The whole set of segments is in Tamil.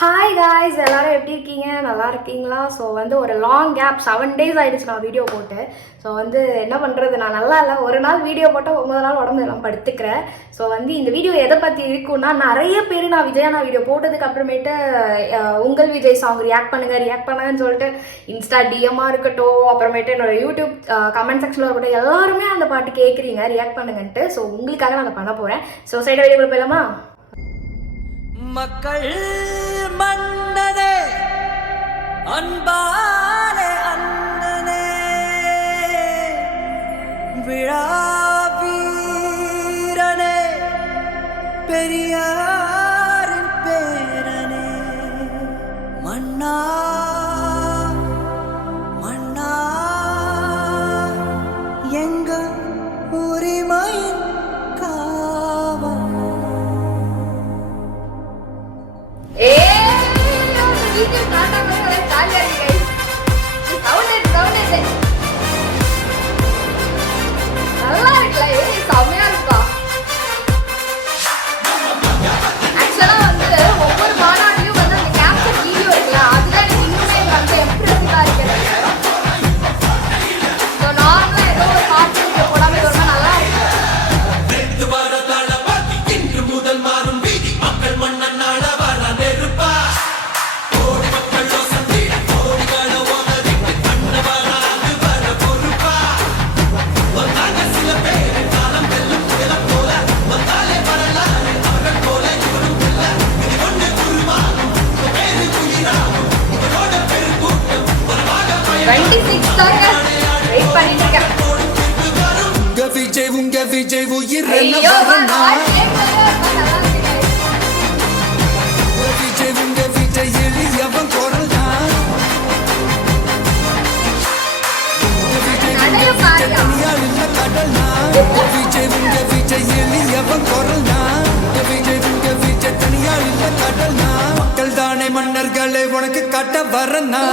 ஹாய் காய்ஸ், எல்லாரும் எப்படி இருக்கீங்க? நல்லா இருக்கீங்களா? ஸோ ஒரு லாங் கேப் 7 days ஆயிடுச்சு நான் வீடியோ போட்டு. ஸோ என்ன பண்ணுறது, நான் நல்லா இல்லை. ஒரு நாள் வீடியோ போட்டால் 9 நாள் உடம்பு எல்லாம் படுத்துக்கிறேன். ஸோ இந்த வீடியோ எதை பற்றி இருக்குன்னா, நிறைய பேர் நான் விஜயண்ணா வீடியோ போட்டதுக்கு அப்புறமேட்டு உங்கள் விஜய் சாங் ரியாக்ட் பண்ணுங்கன்னு சொல்லிட்டு இன்ஸ்டா டிஎம்மாக இருக்கட்டும், அப்புறமேட்டு என்னோட யூடியூப் கமெண்ட் செக்ஷனில் இருக்கட்டும், எல்லாருமே அந்த பாட்டு கேட்குறீங்க, ரியாக்ட் பண்ணுங்கன்ட்டு. ஸோ உங்களுக்காக நான் அதை பண்ண போகிறேன். ஸோ சைடு வீடியோ போயிடலாமா? மக்கள் மன்னனே, அன்பாலே அண்ணனே, விழா வீரனே, பெரியாரின் பேரனே, மன்னா மன்னா எங்க உரிமையின் காவல். நல்லா இருக்குல்ல? செம்மையா இருக்கா? ஆக்சுவலா ஒவ்வொரு மாநாட்டிலும் அந்த கேப்சர் வீடியோ இருக்குல்ல, அதுதான் எனக்கு இன்னுமே இம்ப்ரெசிவா இருக்கிறது. ஸோ நார்மலா ஏதோ ஒரு பாட்டு போடாம இது ஒரு நல்லா இருக்கு. உங்க விஜய் உயிர் உங்க விஜய் எளியவன் குரல் தான். தனியால் இல்ல கடல் தான். விஜய் உங்க விஜய் எளியவன் குரல் தான். விஜய் உங்க விஜய் தனியால் இல்ல கடல் தான். மக்கள் தானே மன்னர்களை உனக்கு காட்ட வரனா.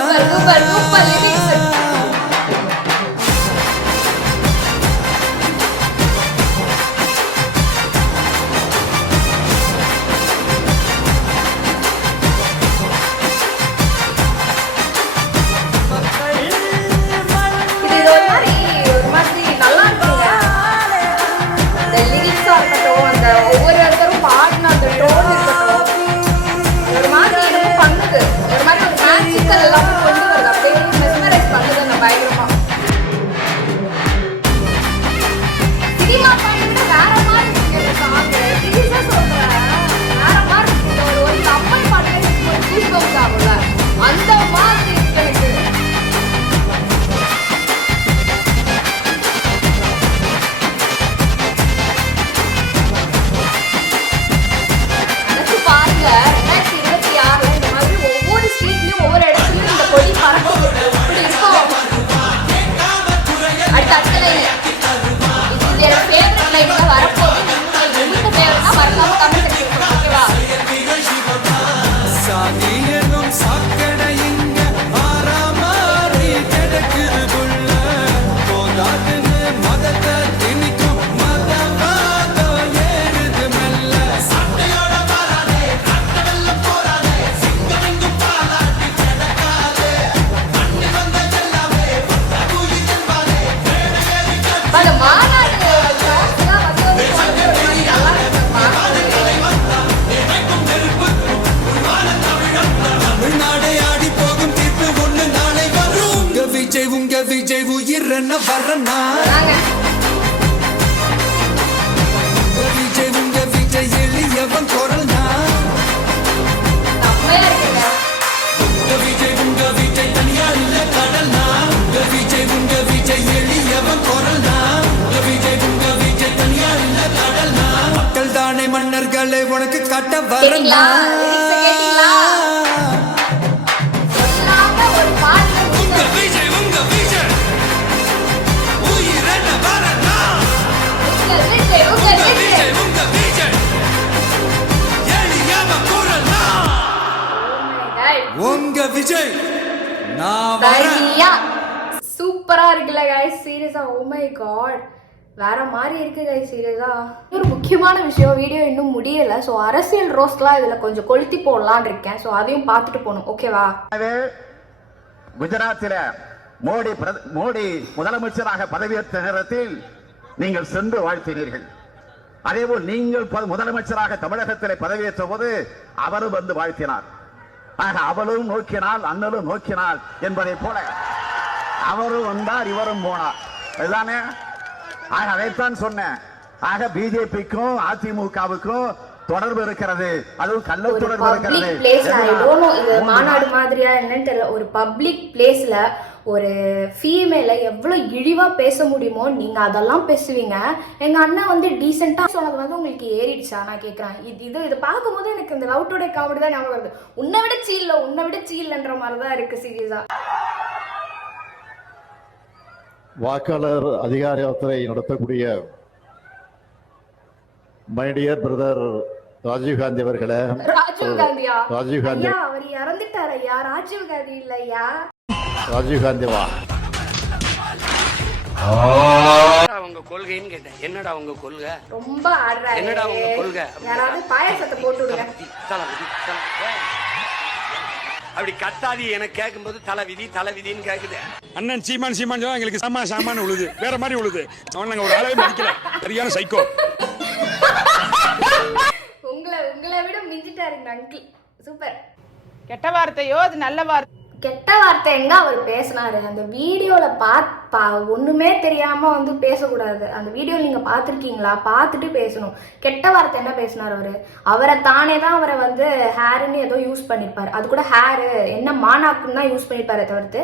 ஒவ்வொருத்தரும் பாடின அந்த டோன் இருக்கட்டும், ஒரு மாதிரி எனக்கு பண்ணுது. ஒரு மாதிரி ஒரு மேஜிக்கல் எல்லாமே கொண்டு வருது. அப்படியே மெஸ்மரைஸ் பண்ணுது அந்த பயங்கரமா. சினிமா பாட்டுக்கு வேற மாதிரி இருக்கு இந்த சாங். சீரியஸா சொல்றேன், வேற மாதிரி இருக்கு. ஒரு கப்பல் பாட்டு ஒரு கூஸ் பம்ஸ் ஆகும்ல, அந்த மாதிரி இருக்கு எனக்கு. பாருங்க, 2026 இந்த மாதிரி ஒவ்வொரு ஸ்ட்ரீட்லயும் ஒவ்வொரு இடத்துலயும் இந்த கொடி பறக்குது. இப்படி இருக்கும். அடுத்த லைன், இது என்னோட ஃபேவரட் லைன்ல வரப்போகுது. உங்களுக்கு ஃபேவரட்னா மறக்காம கமெண்ட் செக்ஷன்ல ஓகேவா? சாதியனும் சாக்கடை இங்க ஆறாமாறி கிடக்குது புள்ள. போதாதுன்னு மதத்தை திணிக்கும் மதவாதம் ஏறுது மெல்ல. சட்டையோட வராதே, ரத்த வெள்ளம் போராதே, சிங்கமெங்கும் பாலாட்டி கிடக்காதே. மண்ணி வந்த எல்லாமே உயிர் என்பாரே, மேடையேறி அந்த மாநாடு சாங்ஸ் தான் வந்து ஒரு மாதிரி நல்லா இருக்குப்பா. தமிழ்நாடே ஆடி போகும் தீர்ப்பு ஒண்ணு நாளை வரும். உங்க விஜய் உயிர் என்ன வரனா. உங்க விஜய் எளியவன் குரல் தான். செம்மையா இருக்குங்க. உங்க விஜய் தனியால் இல்ல கடல் தான். உங்க விஜய் எளியவன் குரல் தான். உங்க விஜய் தனியால் இல்ல கடல் தான். மக்கள் தானே மன்னர்களை உனக்கு காட்ட வரனா. கேட்டீங்களா? சொல்லாம ஒரு பாட்டு உங்க விஜய் உயிர் என்ன வரனா. உங்க விஜய் எளியவன் குரல் தான். உங்க விஜய் நான் வரேன். சூப்பரா இருக்குல்ல गाइस, சீரியஸா. ஓ மை காட், வேற மாதிரி இருக்கு கைஸ். சீரியஸா ஒரு முக்கியமான விஷயம், வீடியோ இன்னும் முடியல. ஸோ அரசியல் ரோஸ்ட்லாம் இதுல கொஞ்சம் கொளுத்தி போடலான்னு இருக்கேன். ஸோ அதையும் பார்த்துட்டு போகணும், ஓகேவா? குஜராத்தில மோடி முதலமைச்சராக பதவியேற்ற நேரத்தில் நீங்கள் சென்று வாழ்த்தினீர்கள். அதேபோல் நீங்கள் முதலமைச்சராக தமிழகத்தில் பதவியேற்ற போது அவரும் வந்து வாழ்த்தினார். ஆக அவளும் நோக்கினாள், அண்ணலும் நோக்கினாள் என்பதை போல அவரும் வந்தார், இவரும் போனார். அதுதானே? ஆக அதைத்தான் சொன்னேன். ஆக பிஜேபிக்கும் அதிமுகவுக்கும் தொடர்பு இருக்கிறது, அதுவும் கள்ள தொடர்பு இருக்கிறது. மாநாடு மாதிரியா என்னன்னு தெரியல. ஒரு பப்ளிக் பிளேஸ்ல ஒரு ஃபீமேல எவ்வளவு இழிவா பேச முடியுமோ நீங்க அதெல்லாம் பேசுவீங்க. எங்க அண்ணன் வந்து டீசெண்டா சொன்னது வந்து உங்களுக்கு ஏறிடுச்சா நான் கேக்குறேன். இது பார்க்கும்போது எனக்கு இந்த லவ் டுடே காமெடி தான் ஞாபகம் வருது. உன்னை விட சீல்ன்ற மாதிரிதான் இருக்கு சீரியஸா. வாக்காளர் அதிகார யாத்திரை நடத்தக்கூடிய மை டியர் பிரதர் ராஜீவ்காந்தி அவர்களே. ராஜீவ்காந்தியா? ராஜீவ்காந்தி அவர் இறந்துட்டார் ஐயா. ராஜீவ்காந்தி இல்லையா? ராஜீவ்காந்தி வா. அவங்க கொள்கைன்னு கேட்டேன். என்னடா உங்க கொள்கை? ரொம்ப ஆடுறாரு. என்னடா உங்க கொள்கை? யாராவது பாயசத்தை போட்டு விடுங்க. அப்படி கத்தாதி எனக்கு கேட்கும்போது தலைவிதின்னு கேக்குது. அண்ணன் சீமான் சொல்ல எங்களுக்கு சாமான் உழுது, வேற மாதிரி உழுது. அவன் ஒரு அளவே மதிக்கல, சரியான சைக்கோ. உங்களை விட மிஞ்சிட்டாருங்க அங்கிள். சூப்பர். கெட்ட வார்த்தையோ அது நல்ல வார்த்தை. கெட்ட வார்த்தை எங்க அவர் பேசினாரு அந்த வீடியோல ஒண்ணுமே தெரியாம வந்து பேசக்கூடாது. அந்த வீடியோ நீங்க பாத்திருக்கீங்களா? பார்த்துட்டு பேசணும். கெட்ட வார்த்தை என்ன பேசினார் அவரை தானே தான் அவரை வந்து ஹேருன்னு ஏதோ யூஸ் பண்ணிருப்பாரு. அது கூட ஹேரு என்ன மாநாக்குன்னு தான் யூஸ் பண்ணிருப்பாரு தவிர்த்து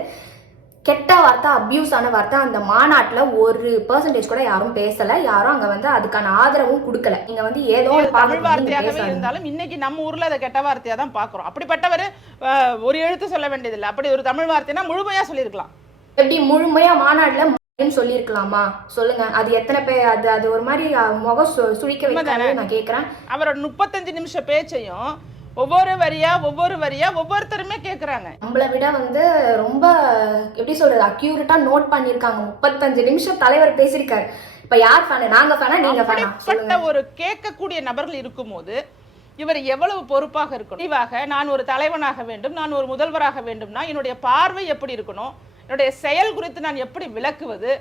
கெட்ட வார்த்தை, அபியூஸ் ஆன வார்த்தை அந்த மாநாட்டுல 1% கூட யாரும் பேசல. யாரும் அங்க வந்து அதுக்கான ஆதரவும் கொடுக்கல. நீங்க வந்து ஏதோ தமிழ் வார்த்தையாகவே இருந்தாலும் இன்னைக்கு நம்ம ஊர்ல அதை கெட்ட வார்த்தையா தான் பாக்குறோம். அப்படிப்பட்டவர் ஒரு எழுத்து சொல்ல வேண்டியதில்லை. அப்படி ஒரு தமிழ் வார்த்தைனா முழுமையா சொல்லியிருக்கலாம். எப்படி முழுமையா மாநாடுல சொல்லிருக்கலாமா சொல்லுங்க? அது எத்தனை பேர் அது ஒரு மாதிரி முகம் சுழிக்க வைக்கிறது நான் கேக்குறேன். அவரோட 35 நிமிஷம் பேச்சையும் ஒவ்வொரு வரியா ஒவ்வொருத்தருமே கேக்குறாங்க. நம்மளை விட வந்து ரொம்ப எப்படி சொல்றது அக்யூரேட்டா நோட் பண்ணிருக்காங்க. 35 நிமிஷம் தலைவர் பேசியிருக்காரு. இப்ப யார் ஃபேன்? நாங்க ஃபேனா நீங்க ஃபேனா? சொல்லுங்க. ஒரு கேட்கக்கூடிய நபர்கள் இருக்கும்போது இவர் எவ்வளவு பொறுப்பாக இருக்கணும். தெளிவாக நான் ஒரு தலைவனாக வேண்டும், நான் ஒரு முதல்வராக வேண்டும்னா என்னுடைய பார்வை எப்படி இருக்கணும், என்னுடைய செயல் குறித்து நான் எப்படி விளக்குவது,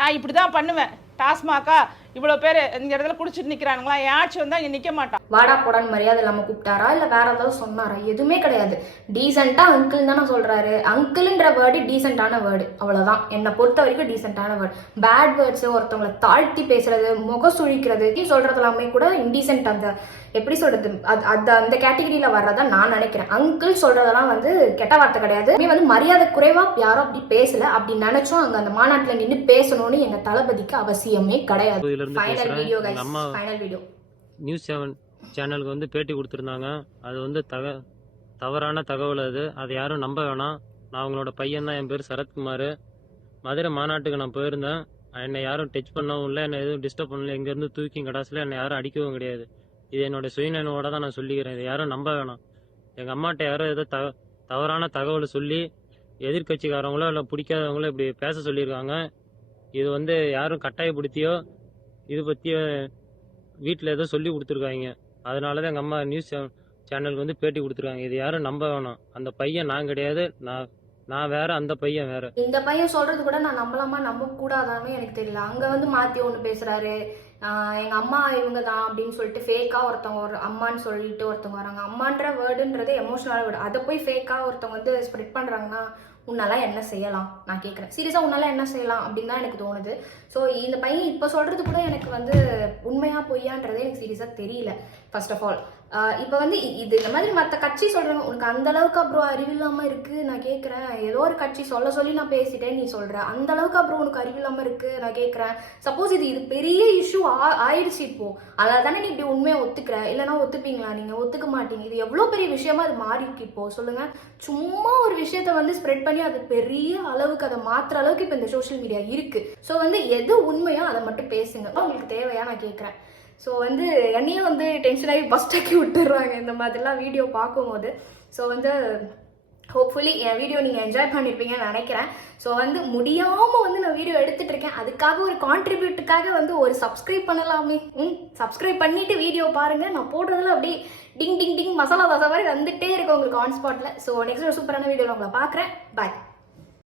நான் இப்படிதான் பண்ணுவேன். டாஸ்மாகா இவ்வளவு பேர் இந்த இடத்துல குடிச்சிட்டு நிக்கிறானுங்களா, என் ஆட்சி வந்தா இங்க நிக்க மாட்டான். வாடா போடான்னு மரியாதை இல்லாம கூப்பிட்டாரா இல்ல வேற ஏதாவது சொன்னாரா? எதுவுமே கிடையாது. டீசெண்டா அங்கிள் தானே சொல்றாரு. அங்கிள்ன்ற வேர்டு டீசென்டான வேர்டு, அவ்வளவுதான். என்னை பொறுத்த வரைக்கும் டீசென்டான வேர்டு. பேட் வேர்ட்ஸ், ஒருத்தவங்களை தாழ்த்தி பேசுறது, முக சுழிக்கிறது சொல்றது எல்லாமே கூட இன்டீசென்ட். அந்த எப்படி சொல்றது அந்த கேட்டகரியில வர்றதா நான் நினைக்கிறேன். அங்கிள் சொல்றதெல்லாம் வந்து கெட்ட வார்த்தை கிடையாது. வந்து மரியாதை குறைவா யாரும் அப்படி பேசல. அப்படி நினைச்சோம் அங்க அந்த மாநாட்டுல நின்று பேசணும்னு எங்க தளபதிக்கு அவசியமே கிடையாது. நியூஸ் 7 சேனலுக்கு வந்து பேட்டி கொடுத்துருந்தாங்க. அது வந்து தவறான தகவல். அது யாரும் நம்ப வேணாம். நான் அவங்களோட பையன் தான். என் பேர் சரத்குமார். மதுரை மாநாட்டுக்கு நான் போயிருந்தேன். என்னை யாரும் டச் பண்ணவும் இல்லை, என்னை எதுவும் டிஸ்டர்ப் பண்ணல. இங்கேருந்து தூக்கி கடாசில் என்னை யாரும் அடிக்கவும் கிடையாது. இது என்னோட சுயநலவோட தான் நான் சொல்லிக்கிறேன். இதை யாரும் நம்ப வேணாம். எங்கள் அம்மாட்ட யாரும் ஏதோ தவறான தகவலை சொல்லி எதிர்கட்சிக்காரங்களோ இல்லை பிடிக்காதவங்களோ இப்படி பேச சொல்லியிருக்காங்க. இது வந்து யாரும் கட்டாயப்படுத்தியோ இது பற்றியோ வீட்டில் ஏதோ சொல்லி கொடுத்துருக்காங்க. அதனால தான் எங்கள் அம்மா நியூஸ் சேனலுக்கு வந்து பேட்டி கொடுத்துருக்காங்க. இது யாரும் நம்ப வேணாம். அந்த பையன் நான் கிடையாது. நான் வேற, அந்த பையன் வேற. இந்த பையன் சொல்றது கூட நான் நம்பலாமா நம்ப கூடாதான்னு எனக்கு தெரியல. அங்க வந்து மாத்தி ஒண்ணு பேசுறாரு. எங்க அம்மா இவங்க தான் அப்படின்னு சொல்லிட்டு ஃபேக்கா ஒருத்தவங்க ஒரு அம்மான்னு சொல்லிட்டு ஒருத்தவங்க வராங்க. அம்மான்ற வேர்டுன்றது எமோஷனலான வேர்டு. அதை போய் ஃபேக்கா ஒருத்தவங்க வந்து ஸ்ப்ரெட் பண்றாங்கன்னா உன்னால என்ன செய்யலாம் நான் கேட்குறேன். சீரியஸா உன்னால என்ன செய்யலாம் அப்படின்னு தான் எனக்கு தோணுது. ஸோ இந்த பையன் இப்போ சொல்றது கூட எனக்கு வந்து உண்மையா பொய்யான்றதே எனக்கு சீரியஸா தெரியல. ஃபர்ஸ்ட் ஆஃப் ஆல் இப்போ வந்து இது இந்த மாதிரி மற்ற கட்சி சொல்றாங்க. உனக்கு அந்த அளவுக்கு அப்புறம் அறிவில்லாம இருக்கு நான் கேட்குறேன். ஏதோ ஒரு கட்சி சொல்லி நான் பேசிட்டேன், நீ சொல்ற அந்த அளவுக்கு அப்புறம் உனக்கு அறிவில்லாம இருக்கு நான் கேட்குறேன். சப்போஸ் இது பெரிய இஷ்யூ ஆயிடுச்சு இப்போ, அதனால தானே நீ இப்படி உண்மையை ஒத்துக்கிற. இல்லைன்னா ஒத்துப்பீங்களா? நீங்க ஒத்துக்க மாட்டீங்க. இது எவ்வளோ பெரிய விஷயமா அது மாறி இருக்கு இப்போ சொல்லுங்க. சும்மா ஒரு விஷயத்த வந்து ஸ்ப்ரெட் பண்ணி அது பெரிய அளவுக்கு அதை மாற்றுற அளவுக்கு இப்போ இந்த சோஷியல் மீடியா இருக்கு. ஸோ வந்து எது உண்மையோ அதை மட்டும் பேசுங்க. உங்களுக்கு தேவையா நான் கேட்குறேன். ஸோ வந்து என்னையும் வந்து டென்ஷன் ஆகி பஸ்டாக்கி விட்டுடுறாங்க இந்த மாதிரிலாம் வீடியோ பார்க்கும்போது. ஸோ வந்து ஹோப்ஃபுல்லி என் வீடியோ நீங்கள் என்ஜாய் பண்ணியிருப்பீங்கன்னு நினைக்கிறேன். ஸோ வந்து முடியாமல் வந்து நான் வீடியோ எடுத்துகிட்டு இருக்கேன். அதுக்காக ஒரு கான்ட்ரிபியூட்டுக்காக வந்து ஒரு சப்ஸ்கிரைப் பண்ணலாமே. சப்ஸ்கிரைப் பண்ணிவிட்டு வீடியோ பாருங்கள். நான் போடுறதுல அப்படியே டிங் டிங் டிங் மசாலா தோசை மாதிரி வந்துட்டே இருக்கு உங்களுக்கு ஆன் ஸ்பாட்டில். ஸோ நெக்ஸ்ட் ஒரு சூப்பரான வீடியோவில் உங்களை பார்க்குறேன். பாய்.